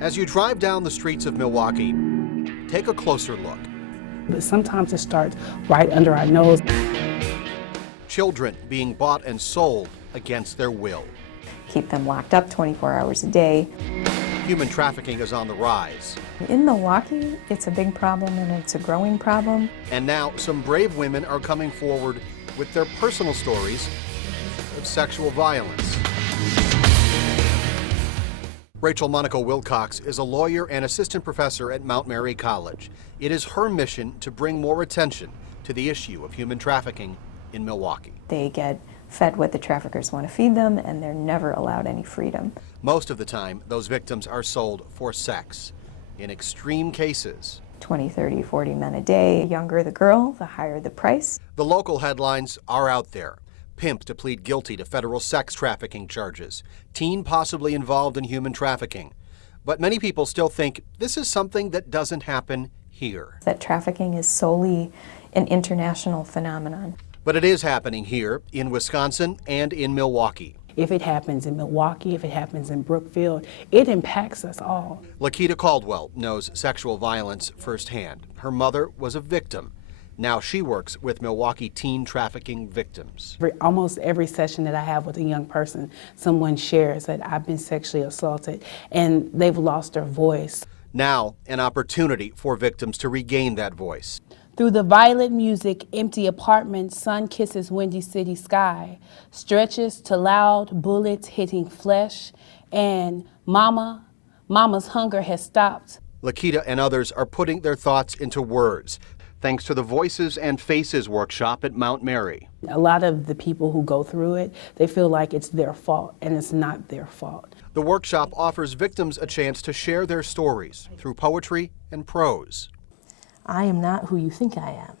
As you drive down the streets of Milwaukee, take a closer look. But sometimes it starts right under our nose. Children being bought and sold against their will. Keep them locked up 24 hours a day. Human trafficking is on the rise. In Milwaukee, it's a big problem and it's a growing problem. And now some brave women are coming forward with their personal stories of sexual violence. Rachel Monaco-Wilcox is a lawyer and assistant professor at Mount Mary College. It is her mission to bring more attention to the issue of human trafficking in Milwaukee. They get fed what the traffickers want to feed them, and they're never allowed any freedom. Most of the time, those victims are sold for sex. In extreme cases, 20, 30, 40 men a day. The younger the girl, the higher the price. the local headlines are out there. Pimp to plead guilty to federal sex trafficking charges. Teen possibly involved in human trafficking. But many people still think this is something that doesn't happen here. That trafficking is solely an international phenomenon. But it is happening here in Wisconsin and in Milwaukee. If it happens in Milwaukee, if it happens in Brookfield, it impacts us all. Lakita Caldwell knows sexual violence firsthand. Her mother was a victim. Now she works with Milwaukee teen trafficking victims. Almost every session that I have with a young person, someone shares that I've been sexually assaulted and they've lost their voice. Now, an opportunity for victims to regain that voice. Through the violet music, empty apartments, sun kisses windy city sky, stretches to loud bullets hitting flesh, and mama's hunger has stopped. Lakita and others are putting their thoughts into words, thanks to the Voices and Faces workshop at Mount Mary. A lot of the people who go through it, they feel like it's their fault, and it's not their fault. The workshop offers victims a chance to share their stories through poetry and prose. I am not who you think I am.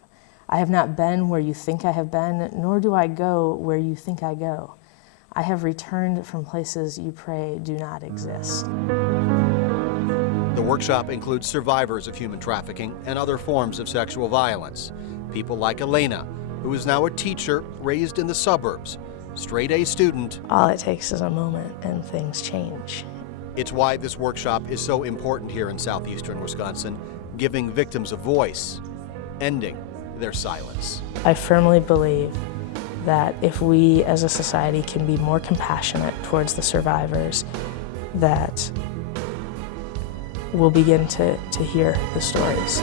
I have not been where you think I have been, nor do I go where you think I go. I have returned from places you pray do not exist. The workshop includes survivors of human trafficking and other forms of sexual violence. People like Elena, who is now a teacher raised in the suburbs, straight-A student. All it takes is a moment and things change. It's why this workshop is so important here in southeastern Wisconsin, giving victims a voice, ending their silence. I firmly believe that if we as a society can be more compassionate towards the survivors, that we'll begin to hear the stories.